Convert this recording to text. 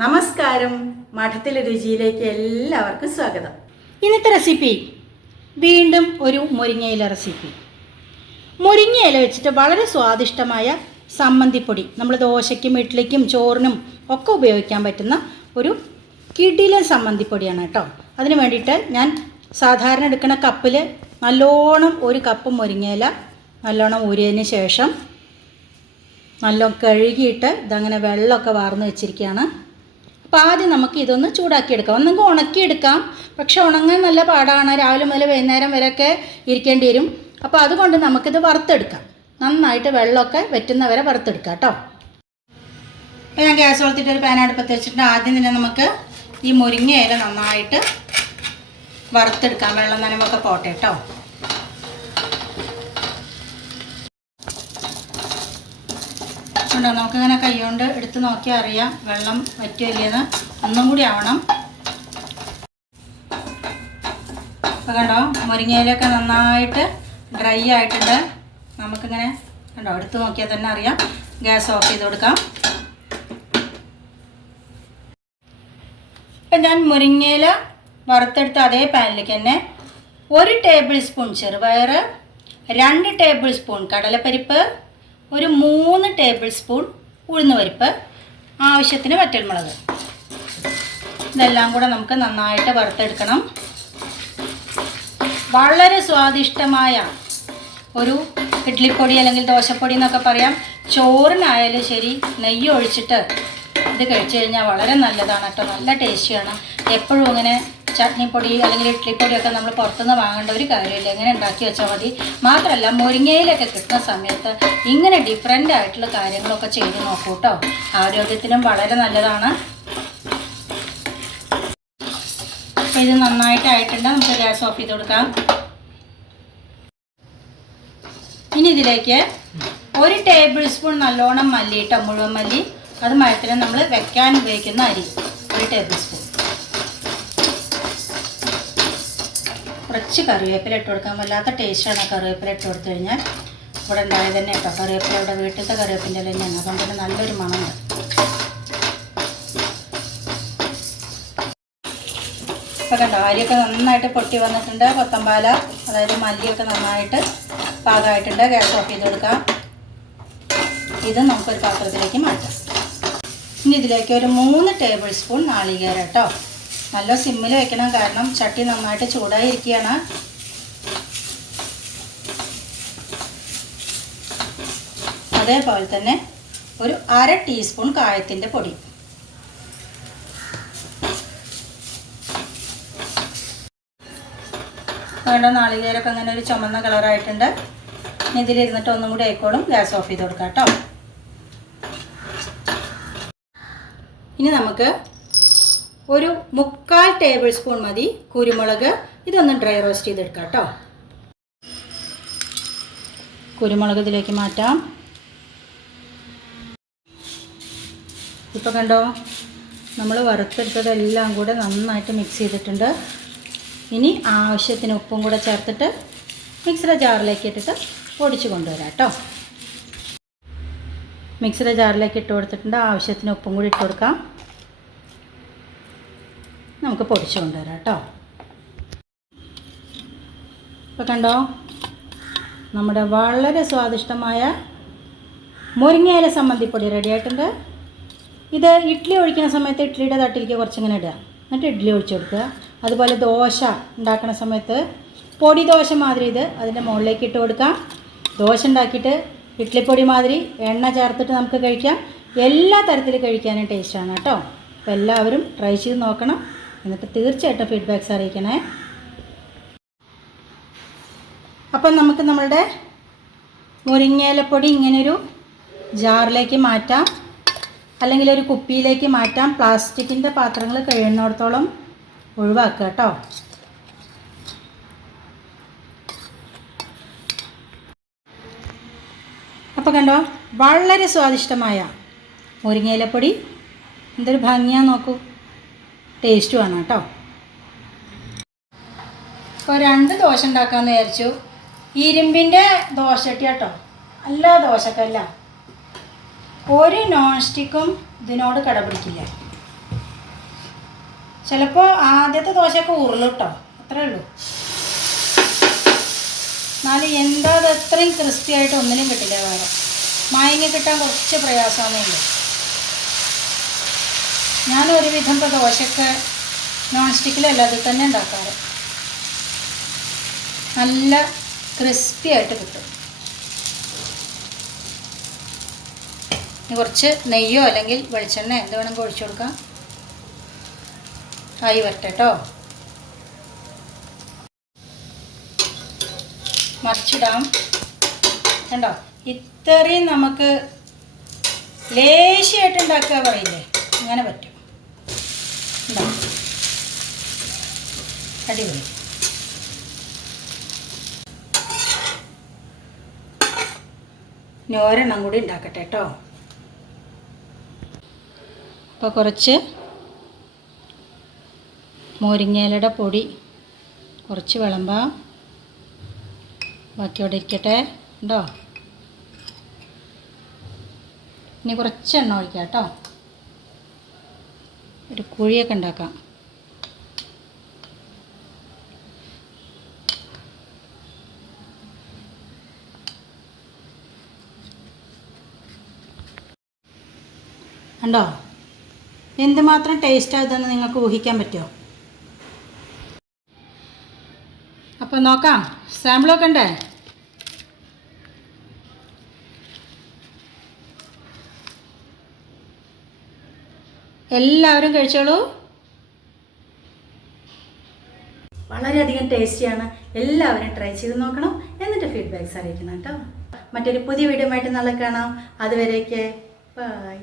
നമസ്കാരം. മഠത്തിലെ രുചിയിലേക്ക് എല്ലാവർക്കും സ്വാഗതം. ഇന്നത്തെ റെസിപ്പി വീണ്ടും ഒരു മുരിങ്ങയില റെസിപ്പി. മുരിങ്ങയില വെച്ചിട്ട് വളരെ സ്വാദിഷ്ടമായ സമ്മന്തിപ്പൊടി നമ്മൾ ദോശയ്ക്കും ഇഡ്ഡലിക്കും ചോറിനും ഒക്കെ ഉപയോഗിക്കാൻ പറ്റുന്ന ഒരു കിടിലൻ സമ്മന്തിപ്പൊടിയാണ് കേട്ടോ. അതിന് വേണ്ടിയിട്ട് ഞാൻ സാധാരണ എടുക്കുന്ന കപ്പിൽ നല്ലോണം ഒരു കപ്പ് മുരിങ്ങയില നല്ലോണം ഊരിയതിന് ശേഷം നല്ലോണം കഴുകിയിട്ട് ഇതങ്ങനെ വെള്ളമൊക്കെ വാർന്ന് വെച്ചിരിക്കുകയാണ്. അപ്പോൾ ആദ്യം നമുക്ക് ഇതൊന്ന് ചൂടാക്കിയെടുക്കാം. ഒന്നെങ്കിൽ ഉണക്കിയെടുക്കാം. പക്ഷെ ഉണങ്ങാൻ നല്ല പാടാണ്. രാവിലെ മുതൽ വൈകുന്നേരം വരെയൊക്കെ ഇരിക്കേണ്ടി വരും. അപ്പോൾ അതുകൊണ്ട് നമുക്കിത് വറുത്തെടുക്കാം. നന്നായിട്ട് വെള്ളമൊക്കെ വറ്റുന്നവരെ വറുത്തെടുക്കാം കേട്ടോ. അപ്പോൾ ഞാൻ ഗ്യാസ് വളർത്തിയിട്ട് ഒരു പാനടുപ്പത്ത് വെച്ചിട്ട് ആദ്യം തന്നെ നമുക്ക് ഈ മുരിങ്ങയില നന്നായിട്ട് വറുത്തെടുക്കാം. വെള്ളം നനവൊക്കെ പോട്ടെ കേട്ടോ. ഉണ്ടോ നമുക്കിങ്ങനെ കൈകൊണ്ട് എടുത്ത് നോക്കിയാൽ അറിയാം വെള്ളം വറ്റിയല്ലേന്ന് ഒന്നും കൂടി ആവണം. അപ്പോൾ കണ്ടോ മുരിങ്ങയിലൊക്കെ നന്നായിട്ട് ഡ്രൈ ആയിട്ടുണ്ട്. നമുക്കിങ്ങനെ കണ്ടോ എടുത്ത് നോക്കിയാൽ തന്നെ അറിയാം. ഗ്യാസ് ഓഫ് ചെയ്ത് കൊടുക്കാം. ഇപ്പം ഞാൻ മുരിങ്ങയില വറുത്തെടുത്ത അതേ പാനിലേക്ക് തന്നെ ഒരു ടേബിൾ സ്പൂൺ ചെറുപയർ രണ്ട് ടേബിൾ സ്പൂൺ കടലപ്പരിപ്പ് ഒരു മൂന്ന് ടേബിൾ സ്പൂൺ ഉഴുന്നുപരിപ്പ് ആവശ്യത്തിന് വറ്റൽമുളക്. ഇതെല്ലാം കൂടെ നമുക്ക് നന്നായിട്ട് വറുത്തെടുക്കണം. വളരെ സ്വാദിഷ്ടമായ ഒരു ഇഡ്ലിപ്പൊടി അല്ലെങ്കിൽ ദോശപ്പൊടി എന്നൊക്കെ പറയാം. ചോറിനായാലും ശരി നെയ്യ് ഒഴിച്ചിട്ട് ഇത് കഴിച്ചു കഴിഞ്ഞാൽ വളരെ നല്ലതാണ് കേട്ടോ. നല്ല ടേസ്റ്റിയാണ്. എപ്പോഴും ഇങ്ങനെ ചട്നിപ്പൊടി അല്ലെങ്കിൽ ഇഡ്ലിപ്പൊടിയൊക്കെ നമ്മൾ പുറത്തുനിന്ന് വാങ്ങേണ്ട ഒരു കാര്യമില്ല. ഇങ്ങനെ ഉണ്ടാക്കി വെച്ചാൽ മതി. മാത്രമല്ല മുരിങ്ങയിലൊക്കെ കിട്ടുന്ന സമയത്ത് ഇങ്ങനെ ഡിഫറെന്റ് ആയിട്ടുള്ള കാര്യങ്ങളൊക്കെ ചെയ്ത് നോക്കൂ കേട്ടോ ആരോഗ്യത്തിനും വളരെ നല്ലതാണ്. ഇത് നന്നായിട്ടായിട്ടുണ്ട്. നമുക്ക് ഗ്യാസ് ഓഫ് ചെയ്ത് കൊടുക്കാം. ഇനി ഇതിലേക്ക് ഒരു ടേബിൾ സ്പൂൺ നല്ലോണം മല്ലി ഇട്ടോ മുഴുവൻ മല്ലി. അത് മരത്തിന് നമ്മൾ വെക്കാൻ ഉപയോഗിക്കുന്ന അരി. ഒരു ടേബിൾ സ്പൂൺ. കുറച്ച് കറിവേപ്പില ഇട്ട് കൊടുക്കാൻ വല്ലാത്ത ടേസ്റ്റാണ് കറിവേപ്പില ഇട്ട് കൊടുത്തു കഴിഞ്ഞാൽ. ഇവിടെ ഉണ്ടായത് തന്നെ കേട്ടോ. കറിവേപ്പില ഇവിടെ വീട്ടിലത്തെ കറിവേപ്പിന്റെ തന്നെയാണ്. അപ്പം തന്നെ നല്ലൊരു മണമുണ്ട് ഇപ്പം കണ്ടോ അരിയൊക്കെ നന്നായിട്ട് പൊട്ടി വന്നിട്ടുണ്ട്. കൊത്തമ്പാല അതായത് മല്ലിയൊക്കെ നന്നായിട്ട് പാകമായിട്ടുണ്ട്. ഗ്യാസ് ഓഫ് ചെയ്ത് കൊടുക്കാം. ഇത് നമുക്കൊരു പാത്രത്തിലേക്ക് മാറ്റാം. ഇനി ഇതിലേക്ക് ഒരു മൂന്ന് ടേബിൾ സ്പൂൺ നാളികേരം കേട്ടോ. നല്ല സിമ്മിൽ വെക്കണം. കാരണം ചട്ടി നന്നായിട്ട് ചൂടായി ഇരിക്കുകയാണ് അതേപോലെ തന്നെ ഒരു അര ടീസ്പൂൺ കായത്തിന്റെ പൊടി. വേണ്ട നാളികേരൊക്കെ അങ്ങനെ ഒരു ചുമന്ന കളറായിട്ടുണ്ട്. ഇതിലിരുന്നിട്ട് ഒന്നും കൂടി ആയിക്കോളും. ഗ്യാസ് ഓഫ് ചെയ്ത് കൊടുക്കാം കേട്ടോ. ഇനി നമുക്ക് ഒരു മുക്കാൽ ടേബിൾ സ്പൂൺ മതി കുരുമുളക്. ഇതൊന്ന് ഡ്രൈ റോസ്റ്റ് ചെയ്തെടുക്കാം കേട്ടോ കുരുമുളക് ഇതിലേക്ക് മാറ്റാം. ഇപ്പോൾ കണ്ടോ നമ്മൾ വറുത്തെടുത്തതെല്ലാം കൂടെ നന്നായിട്ട് മിക്സ് ചെയ്തിട്ടുണ്ട്. ഇനി ആവശ്യത്തിന് ഉപ്പും കൂടെ ചേർത്തിട്ട് മിക്സിയുടെ ജാറിലേക്ക് ഇട്ടിട്ട് പൊടിച്ച് കൊണ്ടുവരാം കേട്ടോ മിക്സിയുടെ ജാറിലേക്ക് ഇട്ട് കൊടുത്തിട്ടുണ്ട് ആവശ്യത്തിന് ഉപ്പും കൂടി ഇട്ട് കൊടുക്കാം. നമുക്ക് പൊടിച്ചു കൊണ്ടുവരാം കേട്ടോ. ഇപ്പോൾ കണ്ടോ? നമ്മുടെ വളരെ സ്വാദിഷ്ടമായ മുരിങ്ങയില സംബന്ധിപ്പൊടി റെഡി ആയിട്ടുണ്ട്. ഇത് ഇഡ്ഡലി ഒഴിക്കുന്ന സമയത്ത് ഇഡ്ഡലിയുടെ തട്ടിലേക്ക് കുറച്ചിങ്ങനെ ഇടുക. എന്നിട്ട് ഇഡ്ഡലി ഒഴിച്ചു കൊടുക്കുക. അതുപോലെ ദോശ ഉണ്ടാക്കുന്ന സമയത്ത് പൊടി ദോശ മാതിരി ഇത് അതിന്റെ മുകളിലേക്ക് ഇട്ട് കൊടുക്കാം. ദോശ ഉണ്ടാക്കിയിട്ട് ഇഡ്ഡലിപ്പൊടി മാതിരി എണ്ണ ചേർത്തിട്ട് നമുക്ക് കഴിക്കാം. എല്ലാ തരത്തിൽ കഴിക്കാനും ടേസ്റ്റാണ് കേട്ടോ. അപ്പോൾ എല്ലാവരും ട്രൈ ചെയ്ത് നോക്കണം. എന്നിട്ട് തീർച്ചയായിട്ടും ഫീഡ്ബാക്ക്സ് അറിയിക്കണേ അപ്പം നമുക്ക് നമ്മളുടെ മുരിങ്ങയിലപ്പൊടി ഇങ്ങനൊരു ജാറിലേക്ക് മാറ്റാം. അല്ലെങ്കിൽ ഒരു കുപ്പിയിലേക്ക് മാറ്റാം. പ്ലാസ്റ്റിക്കിന്റെ പാത്രങ്ങൾ കഴിയുന്നിടത്തോളം ഒഴിവാക്കുക കേട്ടോ. അപ്പോൾ കണ്ടോ വളരെ സ്വാദിഷ്ടമായ മുരിങ്ങയിലപ്പൊടി. എന്തൊരു ഭംഗിയാ നോക്കൂ. ടേസ്റ്റുമാണ് കേട്ടോ. ഇപ്പോൾ രണ്ട് ദോശ ഉണ്ടാക്കാമെന്ന് വിചാരിച്ചു. ഇരുമ്പിന്റെ ദോശട്ടി കേട്ടോ. അല്ല. ദോശക്കല്ല ഒരു നോൺ സ്റ്റിക്കും ഇതിനോട് കടപിടിക്കില്ല. ചിലപ്പോൾ ആദ്യത്തെ ദോശയൊക്കെ ഉരുളു കേട്ടോ. അത്രേ ഉള്ളൂ. എന്നാലും എന്താ അത് അത്രയും ക്രിസ്പി ആയിട്ട് ഒന്നിനും കിട്ടില്ല വേറെ. മയങ്ങി കിട്ടാൻ കുറച്ച് പ്രയാസമേ ഉള്ളൂ. ഞാൻ ഒരുവിധം ഇപ്പോൾ ദോശയൊക്കെ നോൺ സ്റ്റിക്കിലല്ല തന്നെ ഉണ്ടാക്കാറ്. നല്ല ക്രിസ്പി ആയിട്ട് കിട്ടും. കുറച്ച് നെയ്യോ അല്ലെങ്കിൽ വെളിച്ചെണ്ണ എന്ത് വേണമെങ്കിൽ ഒഴിച്ചു കൊടുക്കാം. ആയി വരട്ടെ കേട്ടോ മറിച്ചിടാം. കണ്ടോ? ഇത്രയും നമുക്ക് ലേശിയായിട്ട് ഉണ്ടാക്കുക പറയില്ലേ? അങ്ങനെ പറ്റും. ഉണ്ടോ അടിപൊളി. ഒരെണ്ണം കൂടി ഉണ്ടാക്കട്ടെ കേട്ടോ. അപ്പോൾ കുറച്ച് മോരിങ്ങയിലയുടെ പൊടി കുറച്ച് വിളമ്പാം ബാക്കി അവിടെ ഇരിക്കട്ടെ ഉണ്ടോ ഇനി കുറച്ച് എണ്ണ ഒഴിക്കാം കേട്ടോ. ഒരു കുഴിയൊക്കെ ഉണ്ടാക്കാം. ഉണ്ടോ എന്തുമാത്രം ടേസ്റ്റ് ആയതെന്ന് നിങ്ങൾക്ക് ഊഹിക്കാൻ പറ്റുമോ? അപ്പം നോക്കാം. സാമ്പിളൊക്കെ ഉണ്ടേ? എല്ലാവരും കഴിച്ചോളൂ. വളരെയധികം ടേസ്റ്റിയാണ്. എല്ലാവരും ട്രൈ ചെയ്ത് നോക്കണം. എന്നിട്ട് ഫീഡ്ബാക്ക്സ് അറിയിക്കണം കേട്ടോ. മറ്റൊരു പുതിയ വീഡിയോ ആയിട്ട് നാളെ കാണാം. അതുവരേക്ക് ബൈ